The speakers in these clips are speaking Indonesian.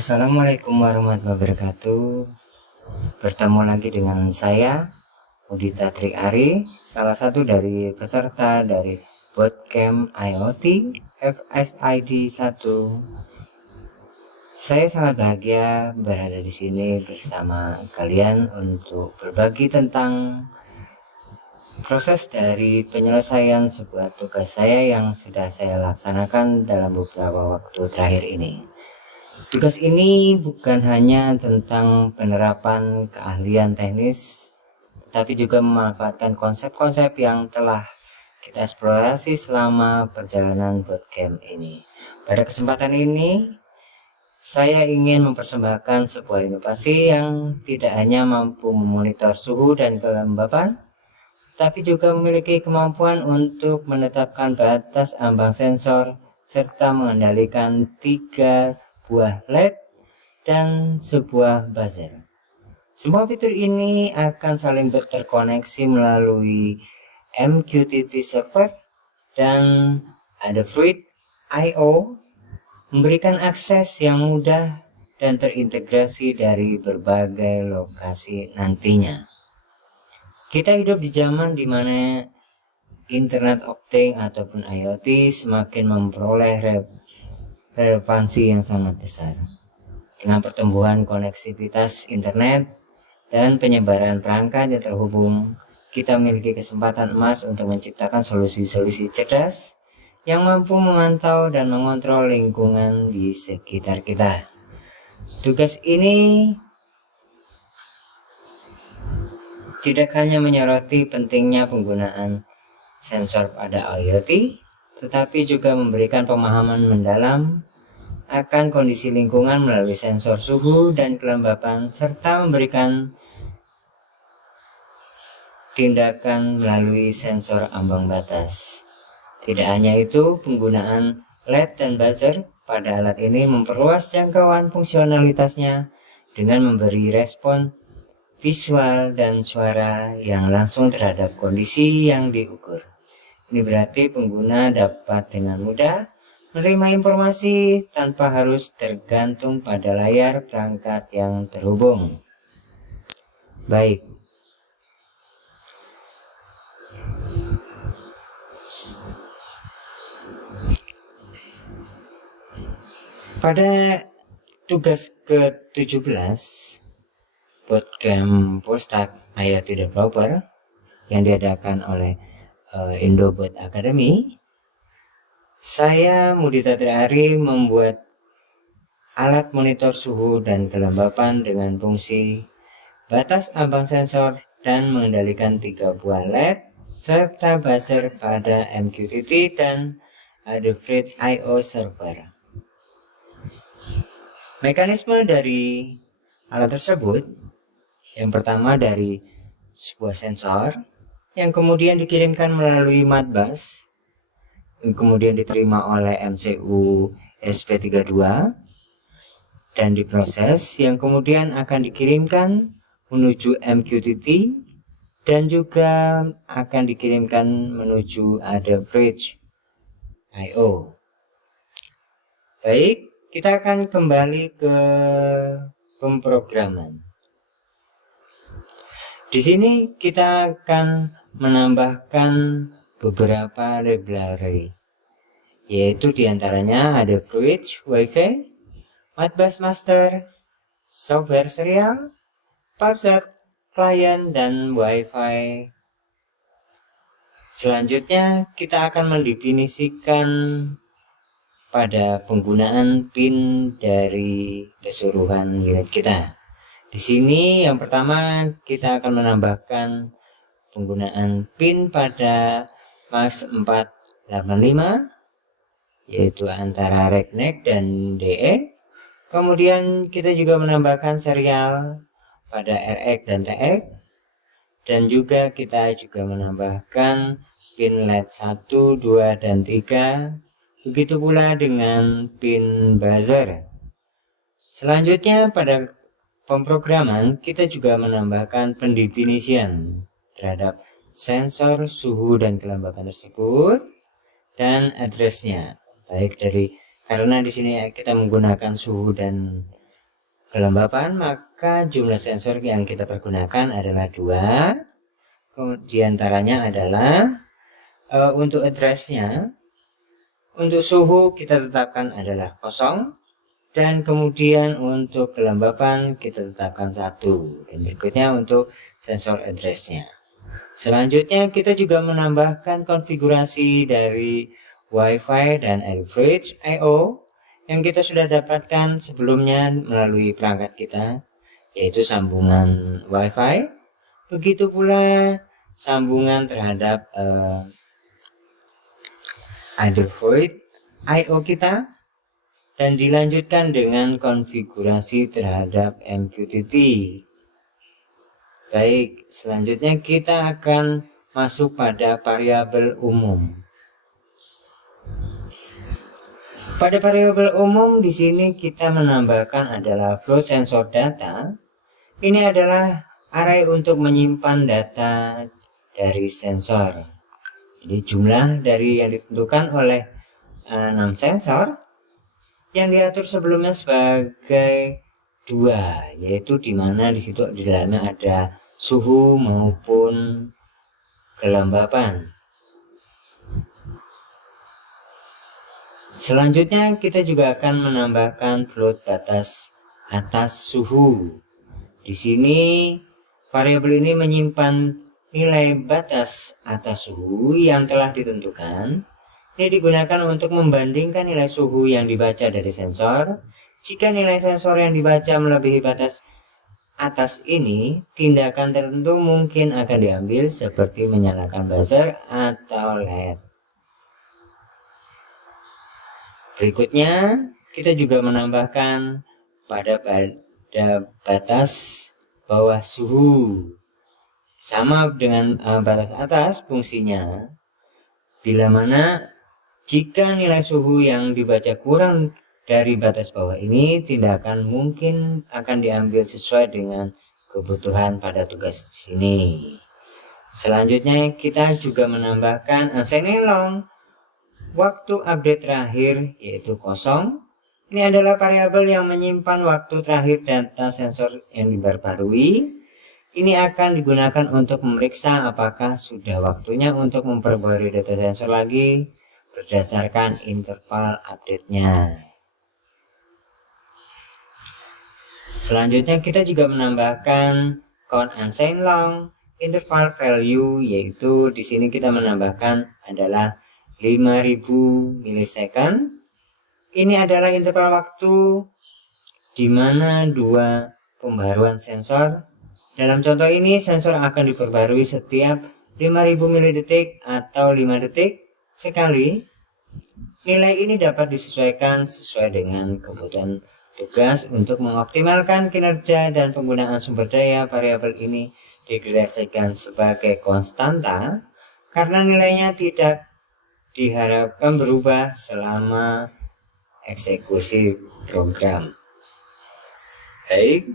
Assalamualaikum warahmatullahi wabarakatuh. Bertemu lagi dengan saya Udita Triari, salah satu dari peserta dari Bootcamp IoT FSID 1. Saya sangat bahagia berada di sini bersama kalian untuk berbagi tentang proses dari penyelesaian sebuah tugas saya yang sudah saya laksanakan dalam beberapa waktu terakhir ini. Tugas ini bukan hanya tentang penerapan keahlian teknis, tapi juga memanfaatkan konsep-konsep yang telah kita eksplorasi selama perjalanan bootcamp ini. Pada kesempatan ini, saya ingin mempersembahkan sebuah inovasi yang tidak hanya mampu memonitor suhu dan kelembapan, tapi juga memiliki kemampuan untuk menetapkan batas ambang sensor serta mengendalikan 3 buah LED dan sebuah buzzer. Semua fitur ini akan saling terkoneksi melalui MQTT server dan Adafruit I/O, memberikan akses yang mudah dan terintegrasi dari berbagai lokasi nantinya. Kita hidup di zaman di mana Internet of Things ataupun IoT semakin memperoleh relevansi yang sangat besar. Dengan pertumbuhan koneksivitas internet dan penyebaran perangkat yang terhubung, kita memiliki kesempatan emas untuk menciptakan solusi-solusi cerdas yang mampu memantau dan mengontrol lingkungan di sekitar kita. Tugas ini tidak hanya menyoroti pentingnya penggunaan sensor pada IoT, tetapi juga memberikan pemahaman mendalam akan kondisi lingkungan melalui sensor suhu dan kelembapan, serta memberikan tindakan melalui sensor ambang batas. Tidak hanya itu, penggunaan LED dan buzzer pada alat ini memperluas jangkauan fungsionalitasnya dengan memberi respon visual dan suara yang langsung terhadap kondisi yang diukur. Ini berarti pengguna dapat dengan mudah menerima informasi tanpa harus tergantung pada layar perangkat yang terhubung. Baik. Pada tugas ke-17 Bootcamp Fullstack IoT Developer yang diadakan oleh Indobot Academy, saya Mudita Triari membuat alat monitor suhu dan kelembapan dengan fungsi batas ambang sensor dan mengendalikan 3 buah LED serta buzzer pada MQTT dan Adafruit I/O server. Mekanisme dari alat tersebut, yang pertama dari sebuah sensor yang kemudian dikirimkan melalui Modbus, yang kemudian diterima oleh MCU SP32 dan diproses, yang kemudian akan dikirimkan menuju MQTT dan juga akan dikirimkan menuju Adafruit I/O. Baik, kita akan kembali ke pemrograman. Di sini kita akan menambahkan beberapa library, yaitu diantaranya ada Adafruit Wi-Fi, Modbus Master, Software Serial, PubSec Client, dan Wi-Fi. Selanjutnya kita akan mendefinisikan pada penggunaan pin dari keseluruhan unit kita. Di sini yang pertama kita akan menambahkan penggunaan pin pada MAX 485, yaitu antara RECNEC dan DE. Kemudian kita juga menambahkan serial pada RX dan TX, dan juga kita juga menambahkan pin LED 1, 2, dan 3. Begitu pula dengan pin buzzer. Selanjutnya pada pemrograman kita juga menambahkan pendefinisian terhadap sensor suhu dan kelembapan tersebut dan addressnya. Baik karena di sini kita menggunakan suhu dan kelembapan, maka jumlah sensor yang kita pergunakan adalah 2. Di antaranya adalah untuk address-nya, untuk suhu kita tetapkan adalah 0, dan kemudian untuk kelembapan kita tetapkan 1, dan berikutnya untuk sensor address-nya. Selanjutnya kita juga menambahkan konfigurasi dari Wi-Fi dan Average I/O yang kita sudah dapatkan sebelumnya melalui perangkat kita, yaitu sambungan Wi-Fi, begitu pula sambungan terhadap Android I/O kita, dan dilanjutkan dengan konfigurasi terhadap MQTT. Baik, selanjutnya kita akan masuk pada variabel umum. Pada variabel umum di sini kita menambahkan adalah float sensor data. Ini adalah array untuk menyimpan data dari sensor. Jadi jumlah dari yang ditentukan oleh 6 sensor yang diatur sebelumnya sebagai 2, yaitu dimana di situ di dalamnya ada suhu maupun kelembapan. Selanjutnya kita juga akan menambahkan float batas atas suhu. Di sini variabel ini menyimpan nilai batas atas suhu yang telah ditentukan. Ini digunakan untuk membandingkan nilai suhu yang dibaca dari sensor. Jika nilai sensor yang dibaca melebihi batas atas ini, tindakan tertentu mungkin akan diambil seperti menyalakan buzzer atau LED. Berikutnya, kita juga menambahkan pada batas bawah suhu. Sama dengan batas atas fungsinya, bila mana jika nilai suhu yang dibaca kurang dari batas bawah ini, tindakan mungkin akan diambil sesuai dengan kebutuhan pada tugas di sini. Selanjutnya kita juga menambahkan unsigned long. Waktu update terakhir yaitu 0. Ini adalah variabel yang menyimpan waktu terakhir data sensor yang diperbarui. Ini akan digunakan untuk memeriksa apakah sudah waktunya untuk memperbarui data sensor lagi berdasarkan interval update-nya. Selanjutnya kita juga menambahkan count unsigned long interval value, yaitu di sini kita menambahkan adalah 5000 milisecond. Ini adalah interval waktu di mana 2 pembaruan sensor. Dalam contoh ini sensor akan diperbarui setiap 5000 milidetik atau 5 detik sekali. Nilai ini dapat disesuaikan sesuai dengan kebutuhan tugas untuk mengoptimalkan kinerja, dan penggunaan sumber daya variabel ini dideklarasikan sebagai konstanta karena nilainya tidak diharapkan berubah selama eksekusi program. Baik.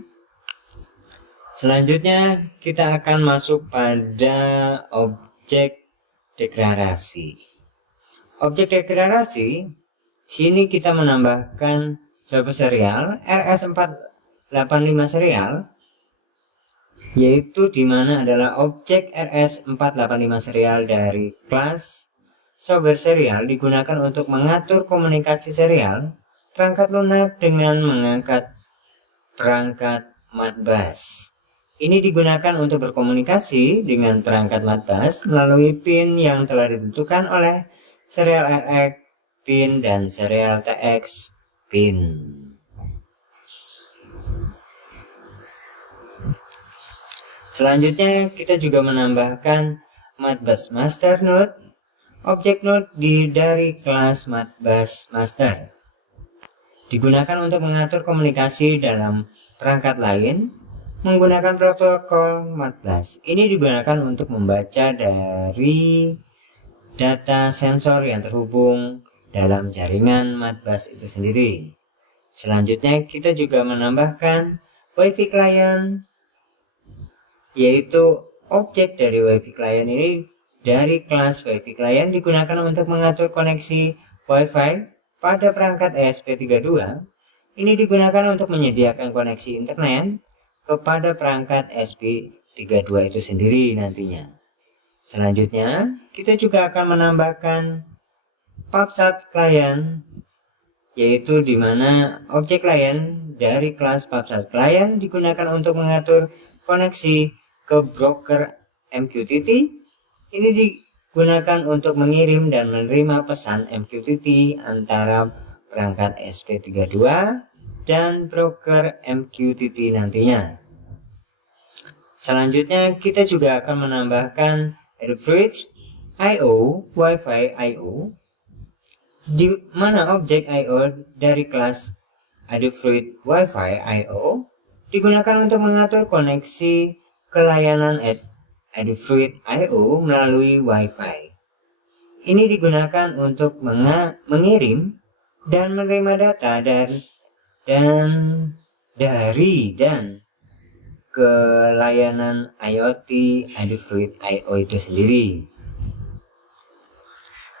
Selanjutnya kita akan masuk pada objek deklarasi. Objek deklarasi, sini kita menambahkan sebuah serial RS485 serial, yaitu dimana adalah objek RS485 serial dari kelas software serial digunakan untuk mengatur komunikasi serial perangkat lunak dengan mengangkat perangkat Modbus. Ini digunakan untuk berkomunikasi dengan perangkat Modbus melalui pin yang telah ditentukan oleh serial RX pin dan serial TX pin. Selanjutnya kita juga menambahkan Modbus Master Node, objek node dari kelas Modbus Master. Digunakan untuk mengatur komunikasi dalam perangkat lain menggunakan protokol Modbus. Ini digunakan untuk membaca dari data sensor yang terhubung dalam jaringan Modbus itu sendiri. Selanjutnya kita juga menambahkan Wi-Fi client, yaitu objek dari Wi-Fi client ini dari kelas Wi-Fi client digunakan untuk mengatur koneksi Wi-Fi pada perangkat ESP32 Ini digunakan untuk menyediakan koneksi internet kepada perangkat SP32 itu sendiri nantinya. Selanjutnya, kita juga akan menambahkan PubSub client, yaitu di mana objek client dari kelas PubSub client digunakan untuk mengatur koneksi ke broker MQTT. Ini digunakan untuk mengirim dan menerima pesan MQTT antara perangkat SP32 dan broker MQTT nantinya. Selanjutnya, kita juga akan menambahkan Adafruit IO Wi-Fi IO, di mana objek IO dari kelas Adafruit Wi-Fi IO digunakan untuk mengatur koneksi ke layanan Adafruit IO melalui Wi-Fi. Ini digunakan untuk mengirim dan menerima data dari ke layanan IoT Adafruit IO itu sendiri.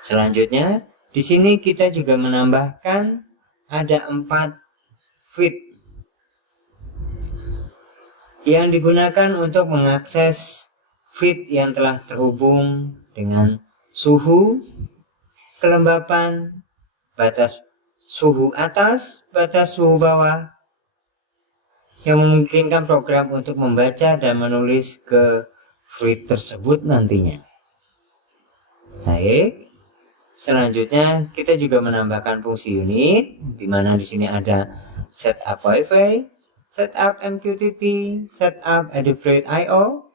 Selanjutnya, di sini kita juga menambahkan ada 4 feed yang digunakan untuk mengakses feed yang telah terhubung dengan suhu, kelembapan, batas suhu atas, batas suhu bawah, yang memungkinkan program untuk membaca dan menulis ke feed tersebut nantinya. Baik, selanjutnya kita juga menambahkan fungsi unit, di mana di sini ada setup Wi-Fi, setup MQTT, setup Adafruit IO.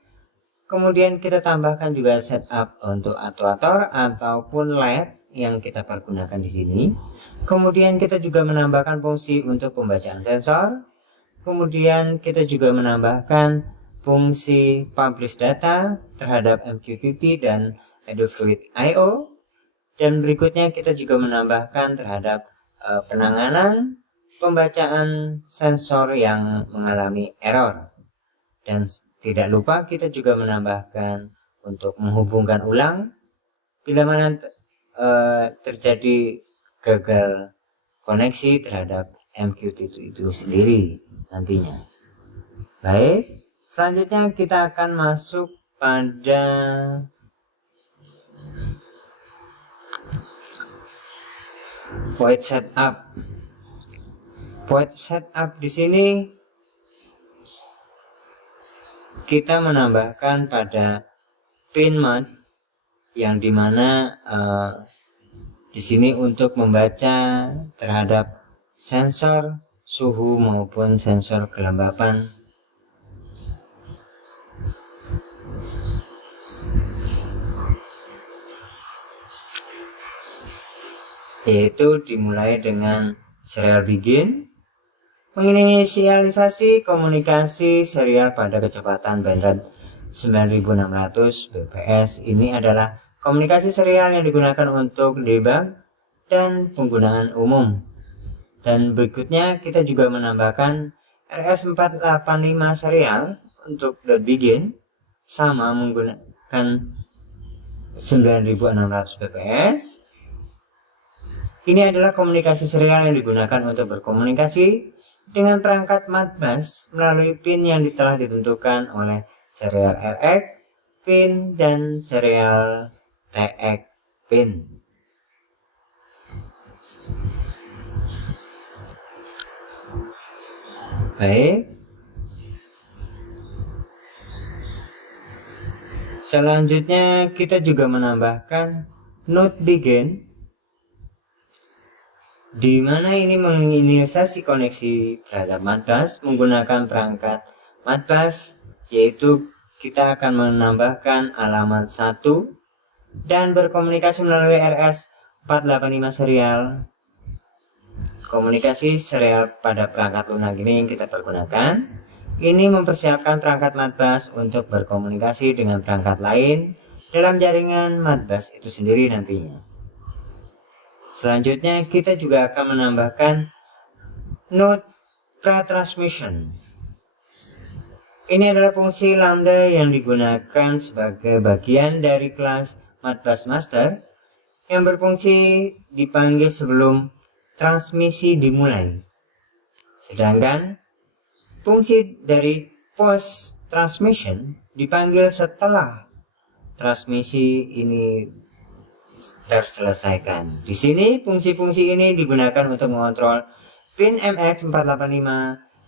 Kemudian kita tambahkan juga setup untuk aktuator ataupun LED yang kita pergunakan di sini. Kemudian kita juga menambahkan fungsi untuk pembacaan sensor. Kemudian kita juga menambahkan fungsi publish data terhadap MQTT dan Adafruit IO. Dan berikutnya kita juga menambahkan terhadap penanganan pembacaan sensor yang mengalami error. Dan tidak lupa kita juga menambahkan untuk menghubungkan ulang bila mana terjadi gagal koneksi terhadap MQTT itu sendiri nantinya. Baik, selanjutnya kita akan masuk pada void setup. Void setup di sini kita menambahkan pada pin mat yang dimana di sini untuk membaca terhadap sensor suhu maupun sensor kelembapan. Yaitu dimulai dengan serial begin, menginisialisasi komunikasi serial pada kecepatan bandreth 9600 bps. Ini adalah komunikasi serial yang digunakan untuk debug dan penggunaan umum. Dan berikutnya kita juga menambahkan RS485 serial untuk begin, sama menggunakan 9600 bps. Ini adalah komunikasi serial yang digunakan untuk berkomunikasi dengan perangkat Modbus melalui pin yang telah ditentukan oleh serial RX pin dan serial TX pin. Baik, selanjutnya kita juga menambahkan node begin, di mana ini menginisiasi koneksi terhadap Modbus menggunakan perangkat Modbus, yaitu kita akan menambahkan alamat 1 dan berkomunikasi melalui RS485 serial. Komunikasi serial pada perangkat lunak ini yang kita pergunakan. Ini mempersiapkan perangkat Modbus untuk berkomunikasi dengan perangkat lain dalam jaringan Modbus itu sendiri nantinya. Selanjutnya kita juga akan menambahkan node pre-transmission. Ini adalah fungsi lambda yang digunakan sebagai bagian dari kelas Modbus master yang berfungsi dipanggil sebelum transmisi dimulai. Sedangkan fungsi dari post transmission dipanggil setelah transmisi ini terselesaikan. Di sini fungsi-fungsi ini digunakan untuk mengontrol pin MX485,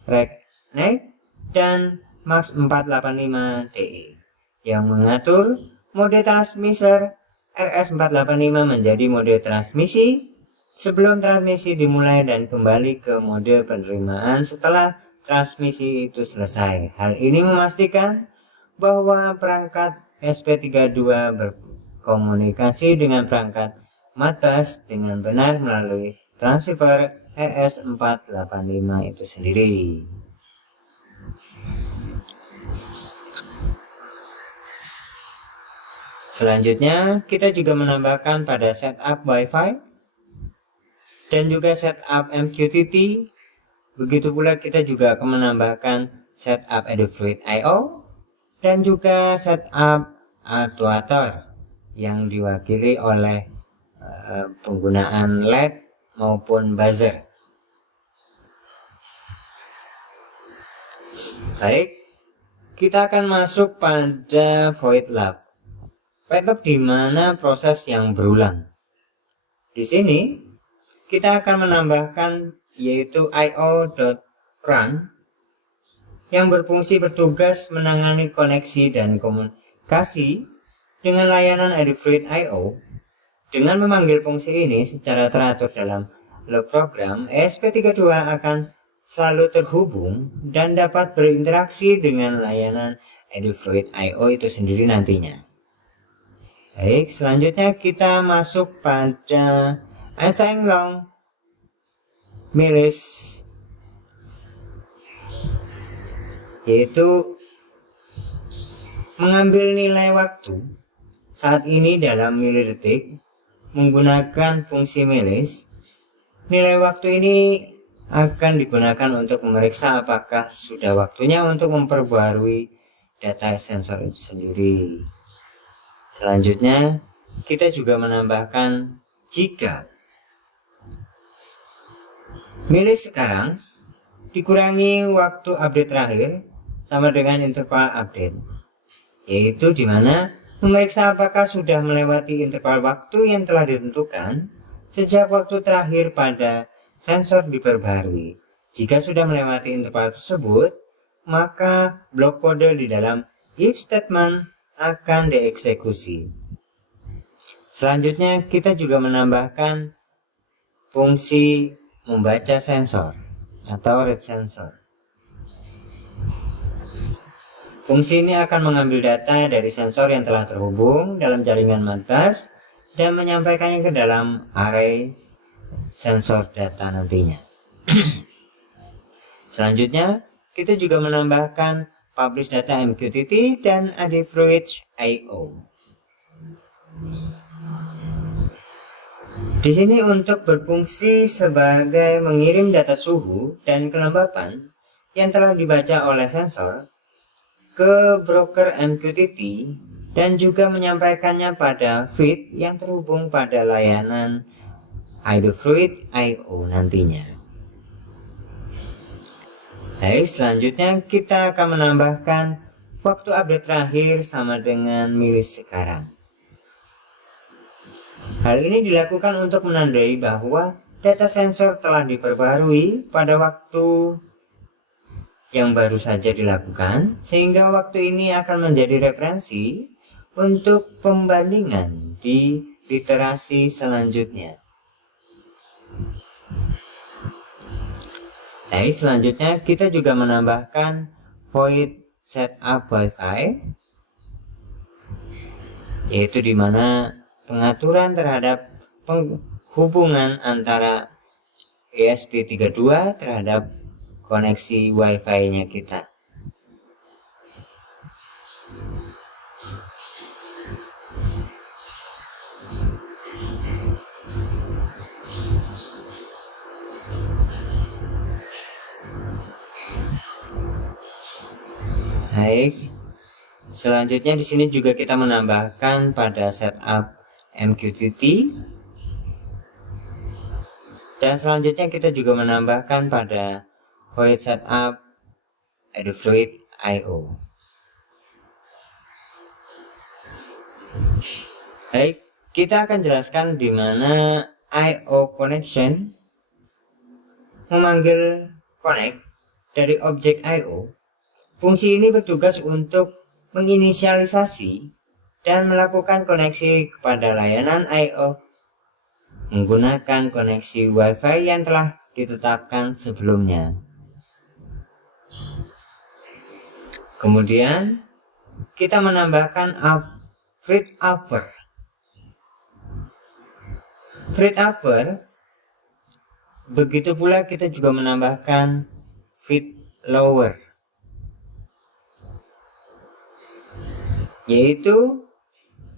rec, nec, dan MAX 485DE yang mengatur mode transmitter RS485 menjadi mode transmisi sebelum transmisi dimulai dan kembali ke mode penerimaan setelah transmisi itu selesai. Hal ini memastikan bahwa perangkat SP32 berkomunikasi dengan perangkat Modbus dengan benar melalui transceiver RS485 itu sendiri. Selanjutnya, kita juga menambahkan pada setup Wi-Fi dan juga setup MQTT. Begitu pula kita juga akan menambahkan setup Adafruit I/O dan juga setup aktuator yang diwakili oleh penggunaan LED maupun buzzer. Baik, kita akan masuk pada void loop. Void loop di mana proses yang berulang. Di sini kita akan menambahkan yaitu io.run yang bertugas menangani koneksi dan komunikasi dengan layanan Adafruit I/O. Dengan memanggil fungsi ini secara teratur dalam loop program, ESP32 akan selalu terhubung dan dapat berinteraksi dengan layanan Adafruit I/O itu sendiri nantinya. Baik, selanjutnya kita masuk pada assign long milis, yaitu mengambil nilai waktu saat ini dalam milidetik menggunakan fungsi milis. Nilai waktu ini akan digunakan untuk memeriksa apakah sudah waktunya untuk memperbarui data sensor itu sendiri. Selanjutnya kita juga menambahkan jika milis sekarang dikurangi waktu update terakhir sama dengan interval update, yaitu dimana memeriksa apakah sudah melewati interval waktu yang telah ditentukan sejak waktu terakhir pada sensor diperbarui. Jika sudah melewati interval tersebut, maka blok kode di dalam if statement akan dieksekusi. Selanjutnya kita juga menambahkan fungsi membaca sensor atau read sensor. Fungsi ini akan mengambil data dari sensor yang telah terhubung dalam jaringan Modbus dan menyampaikannya ke dalam array sensor data nantinya. Selanjutnya, kita juga menambahkan publish data MQTT dan Adafruit I/O. Di sini untuk berfungsi sebagai mengirim data suhu dan kelembapan yang telah dibaca oleh sensor ke broker MQTT dan juga menyampaikannya pada feed yang terhubung pada layanan Adafruit I/O nantinya. Baik, selanjutnya kita akan menambahkan waktu update terakhir sama dengan milis sekarang. Hal ini dilakukan untuk menandai bahwa data sensor telah diperbarui pada waktu yang baru saja dilakukan, sehingga waktu ini akan menjadi referensi untuk pembandingan di literasi selanjutnya. Nah, selanjutnya kita juga menambahkan void setup Wi-Fi, yaitu di mana pengaturan terhadap penghubungan antara ESP32 terhadap koneksi Wi-Fi-nya kita. Baik. Selanjutnya di sini juga kita menambahkan pada setup MQTT. Dan selanjutnya kita juga menambahkan pada void setup Adafruit IO. Baik, kita akan jelaskan di mana IO connection memanggil connect dari objek IO. Fungsi ini bertugas untuk menginisialisasi dan melakukan koneksi kepada layanan IO menggunakan koneksi Wi-Fi yang telah ditetapkan sebelumnya. Kemudian kita menambahkan feed upper. Feed upper, begitu pula kita juga menambahkan feed lower, yaitu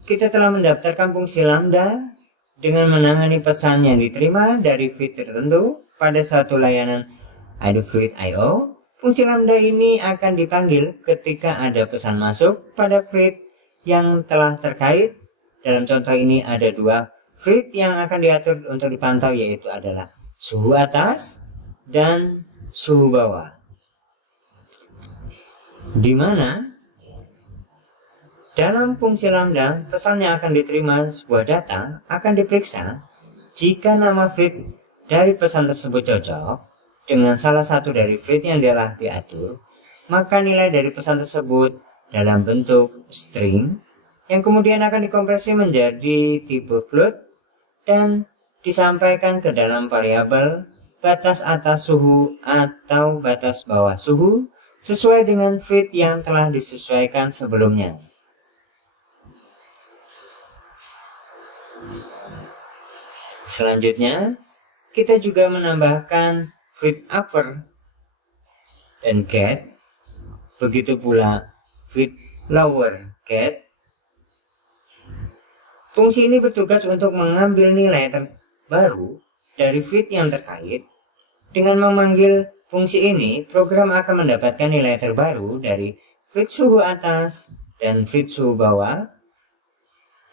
kita telah mendaftarkan fungsi lambda dengan menangani pesan yang diterima dari feed tertentu pada suatu layanan Adafruit IO. Fungsi lambda ini akan dipanggil ketika ada pesan masuk pada feed yang telah terkait. Dalam contoh ini ada dua feed yang akan diatur untuk dipantau, yaitu adalah suhu atas dan suhu bawah, di mana dalam fungsi lambda pesan yang akan diterima sebuah data akan diperiksa. Jika nama feed dari pesan tersebut cocok dengan salah satu dari feed yang telah diatur, maka nilai dari pesan tersebut dalam bentuk string yang kemudian akan dikompresi menjadi tipe float dan disampaikan ke dalam variabel batas atas suhu atau batas bawah suhu sesuai dengan feed yang telah disesuaikan sebelumnya. Selanjutnya, kita juga menambahkan feed upper dan get, begitu pula feed lower get. Fungsi ini bertugas untuk mengambil nilai terbaru dari feed yang terkait. Dengan memanggil fungsi ini, program akan mendapatkan nilai terbaru dari feed suhu atas dan feed suhu bawah,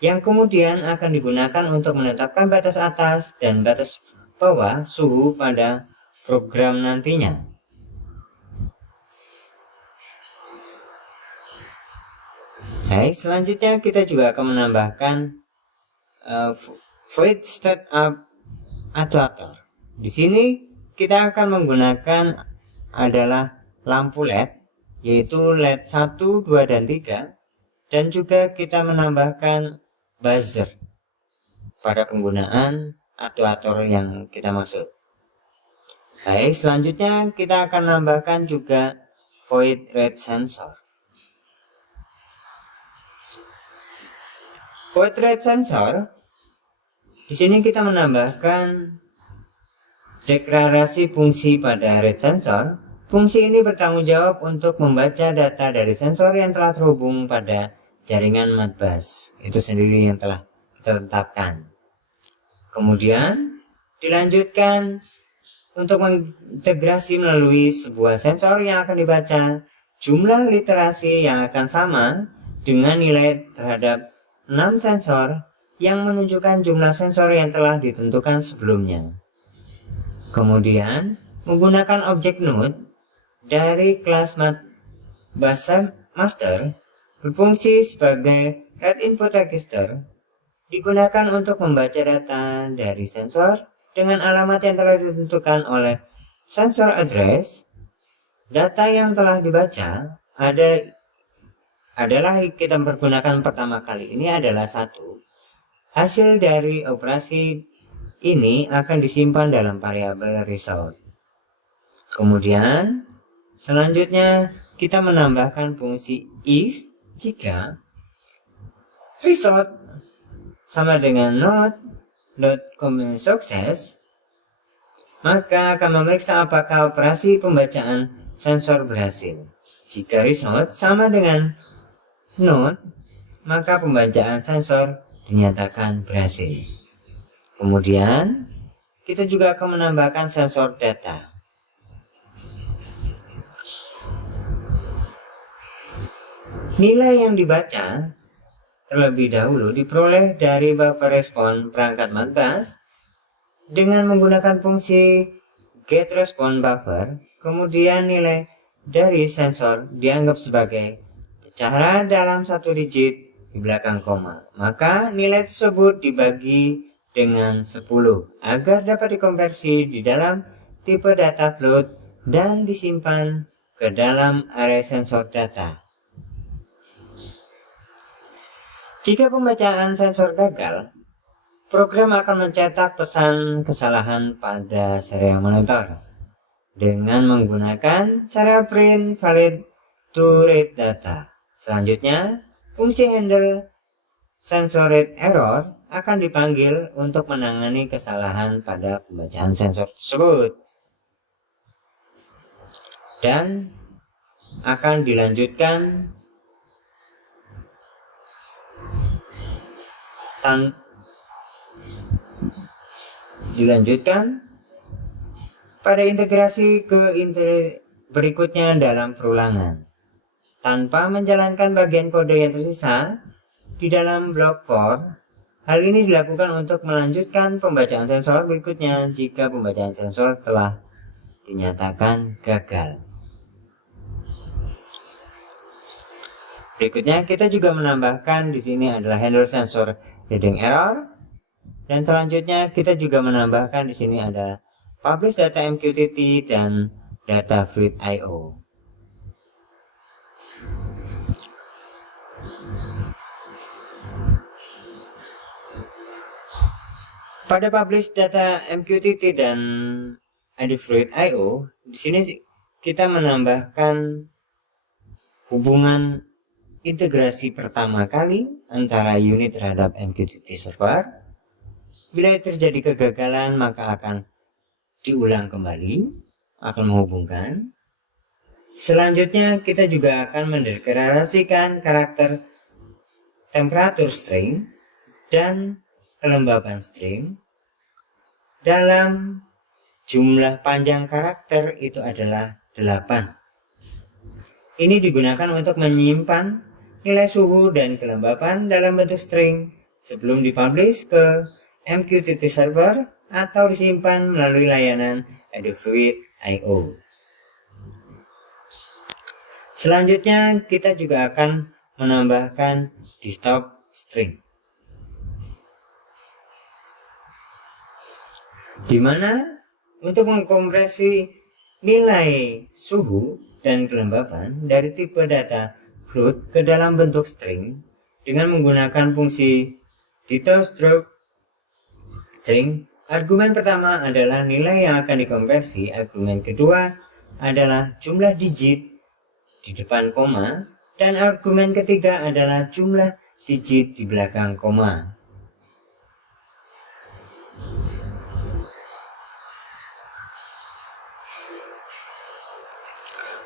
yang kemudian akan digunakan untuk menetapkan batas atas dan batas bawah suhu pada program nantinya. Baik, selanjutnya kita juga akan menambahkan void setup actuator. Di sini kita akan menggunakan adalah lampu LED, yaitu LED 1, 2, dan 3, dan juga kita menambahkan buzzer pada penggunaan actuator yang kita maksud. Baik, selanjutnya kita akan menambahkan juga void rate sensor. Void rate sensor, di sini kita menambahkan deklarasi fungsi pada rate sensor. Fungsi ini bertanggung jawab untuk membaca data dari sensor yang telah terhubung pada jaringan Modbus itu sendiri yang telah kita tetapkan. Kemudian dilanjutkan untuk mengintegrasi melalui sebuah sensor yang akan dibaca jumlah literasi yang akan sama dengan nilai terhadap 6 sensor yang menunjukkan jumlah sensor yang telah ditentukan sebelumnya. Kemudian menggunakan objek node dari kelas Modbus master berfungsi sebagai read input register, digunakan untuk membaca data dari sensor dengan alamat yang telah ditentukan oleh sensor address. Data yang telah dibaca adalah kita pergunakan pertama kali ini adalah 1. Hasil dari operasi ini akan disimpan dalam variabel result. Kemudian selanjutnya kita menambahkan fungsi if jika result sama dengan not combination success, maka akan memeriksa apakah operasi pembacaan sensor berhasil. Jika result sama dengan not, maka pembacaan sensor dinyatakan berhasil. Kemudian kita juga akan menambahkan sensor data. Nilai yang dibaca terlebih dahulu diperoleh dari buffer respon perangkat Modbus dengan menggunakan fungsi get response buffer, kemudian nilai dari sensor dianggap sebagai pecahan dalam satu digit di belakang koma. Maka nilai tersebut dibagi dengan 10 agar dapat dikonversi di dalam tipe data float dan disimpan ke dalam area sensor data. Jika pembacaan sensor gagal, program akan mencetak pesan kesalahan pada serial monitor dengan menggunakan cara print valid to read data. Selanjutnya, fungsi handle sensor read error akan dipanggil untuk menangani kesalahan pada pembacaan sensor tersebut dan akan dilanjutkan pada integrasi ke berikutnya dalam perulangan tanpa menjalankan bagian kode yang tersisa di dalam blok for. Hal ini dilakukan untuk melanjutkan pembacaan sensor berikutnya jika pembacaan sensor telah dinyatakan gagal. Berikutnya kita juga menambahkan di sini adalah handle sensor reading error. Dan selanjutnya kita juga menambahkan di sini ada publish data MQTT dan data fruit IO. Pada publish data MQTT dan fruit IO, di sini kita menambahkan hubungan integrasi pertama kali antara unit terhadap MQTT server. Bila terjadi kegagalan, maka akan diulang kembali, akan menghubungkan. Selanjutnya, kita juga akan mendeklarasikan karakter temperatur string dan kelembapan string dalam jumlah panjang karakter itu adalah 8. Ini digunakan untuk menyimpan nilai suhu dan kelembapan dalam bentuk string sebelum dipublish ke MQTT server atau disimpan melalui layanan Fruit IO. Selanjutnya kita juga akan menambahkan di stop string, di mana untuk mengkompresi nilai suhu dan kelembapan dari tipe data float ke dalam bentuk string dengan menggunakan fungsi detail stroke string. Argumen pertama adalah nilai yang akan dikonversi, argumen kedua adalah jumlah digit di depan koma, dan argumen ketiga adalah jumlah digit di belakang koma.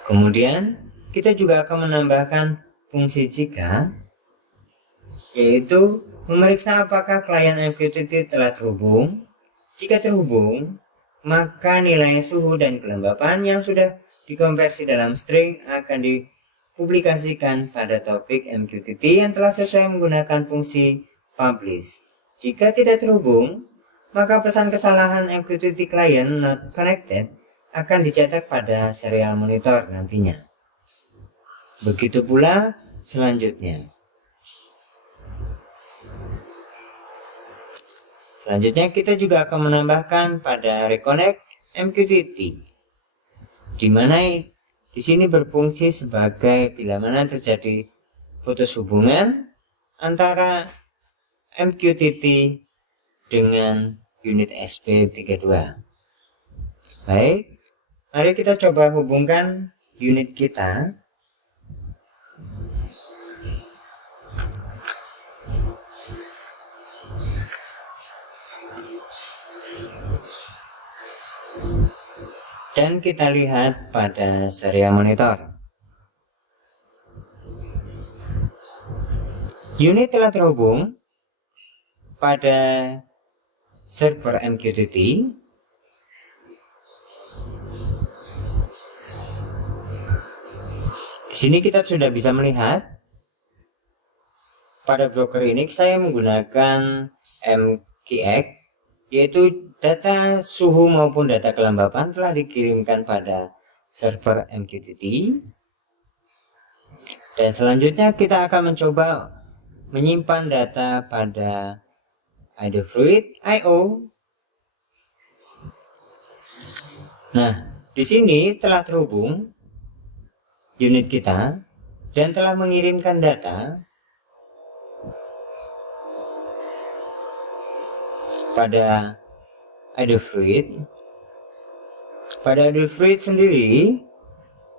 Kemudian kita juga akan menambahkan fungsi jika, yaitu memeriksa apakah klien MQTT telah terhubung. Jika terhubung, maka nilai suhu dan kelembapan yang sudah dikonversi dalam string akan dipublikasikan pada topik MQTT yang telah sesuai menggunakan fungsi publish. Jika tidak terhubung, maka pesan kesalahan MQTT client not connected akan dicetak pada serial monitor nantinya. Begitu pula selanjutnya. Selanjutnya kita juga akan menambahkan pada reconnect MQTT, di mana di sini berfungsi sebagai bila mana terjadi putus hubungan antara MQTT dengan unit SP32. Baik, mari kita coba hubungkan unit kita. Dan kita lihat pada serial monitor. Unit telah terhubung pada server MQTT. Di sini kita sudah bisa melihat pada broker ini saya menggunakan MKX yaitu data suhu maupun data kelembapan telah dikirimkan pada server MQTT. Dan selanjutnya kita akan mencoba menyimpan data pada Adafruit IO. Nah, di sini telah terhubung unit kita dan telah mengirimkan data pada Adafruit. Pada Adafruit sendiri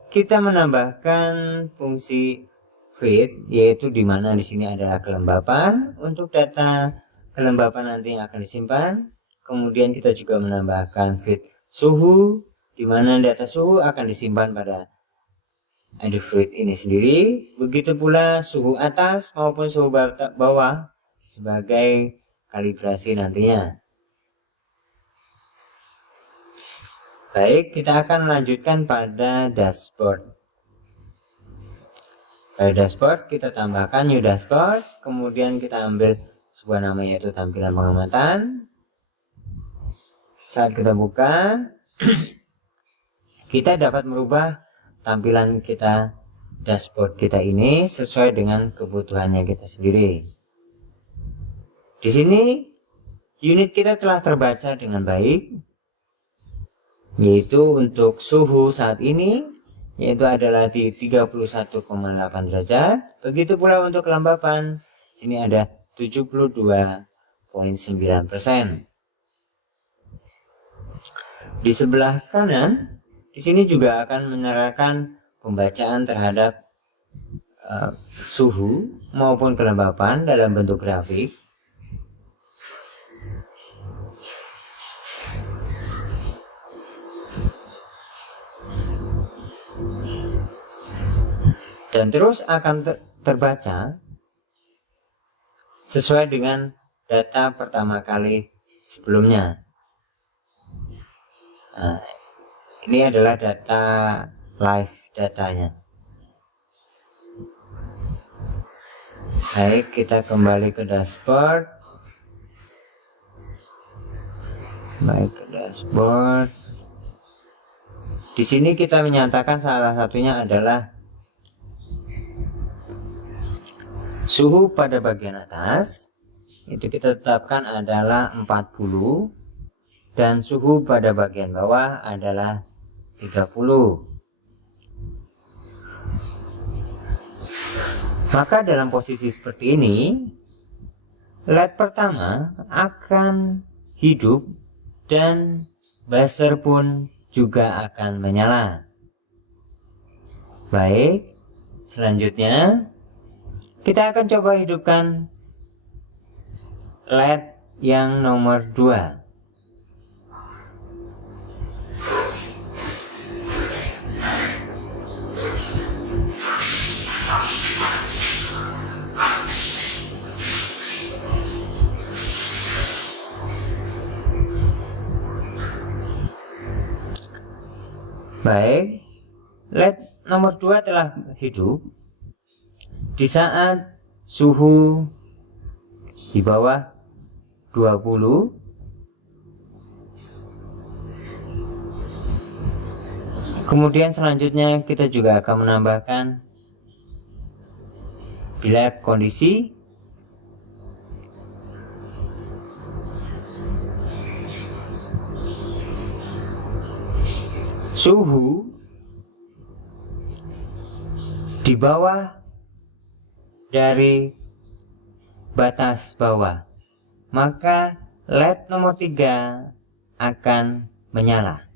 kita menambahkan fungsi feed, yaitu di mana di sini adalah kelembapan untuk data kelembapan nanti yang akan disimpan. Kemudian kita juga menambahkan feed suhu, di mana data suhu akan disimpan pada Adafruit ini sendiri. Begitu pula suhu atas maupun suhu bawah sebagai kalibrasi nantinya. Baik, kita akan lanjutkan pada dashboard. Pada dashboard kita tambahkan new dashboard, kemudian kita ambil sebuah nama yaitu tampilan pengamatan. Saat kita buka, kita dapat merubah tampilan kita, dashboard kita ini sesuai dengan kebutuhannya kita sendiri. Di sini unit kita telah terbaca dengan baik, yaitu untuk suhu saat ini yaitu adalah di 31,8 derajat. Begitu pula untuk kelembapan, sini ada 72,9%. Di sebelah kanan, di sini juga akan menyerahkan pembacaan terhadap suhu maupun kelembapan dalam bentuk grafik. Dan terus akan terbaca sesuai dengan data pertama kali sebelumnya. Nah, ini adalah data live datanya. Baik, kita kembali ke dashboard. Di sini kita menyatakan salah satunya adalah suhu pada bagian atas, itu kita tetapkan adalah 40, dan suhu pada bagian bawah adalah 30. Maka dalam posisi seperti ini, LED pertama akan hidup dan buzzer pun juga akan menyala. Baik, selanjutnya kita akan coba hidupkan LED yang nomor 2. Baik, LED nomor 2 telah hidup di saat suhu di bawah 20. Kemudian selanjutnya kita juga akan menambahkan bila kondisi suhu di bawah dari batas bawah, maka LED nomor 3 akan menyala.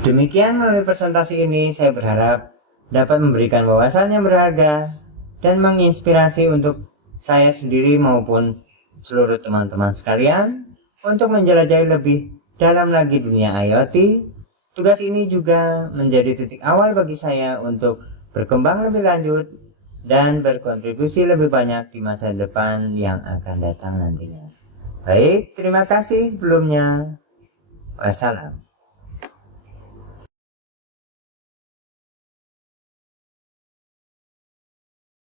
Demikian melalui presentasi ini saya berharap dapat memberikan wawasan yang berharga dan menginspirasi untuk saya sendiri maupun seluruh teman-teman sekalian untuk menjelajahi lebih dalam lagi dunia IoT. Tugas ini juga menjadi titik awal bagi saya untuk berkembang lebih lanjut dan berkontribusi lebih banyak di masa depan yang akan datang nantinya. Baik, terima kasih sebelumnya. Wassalam.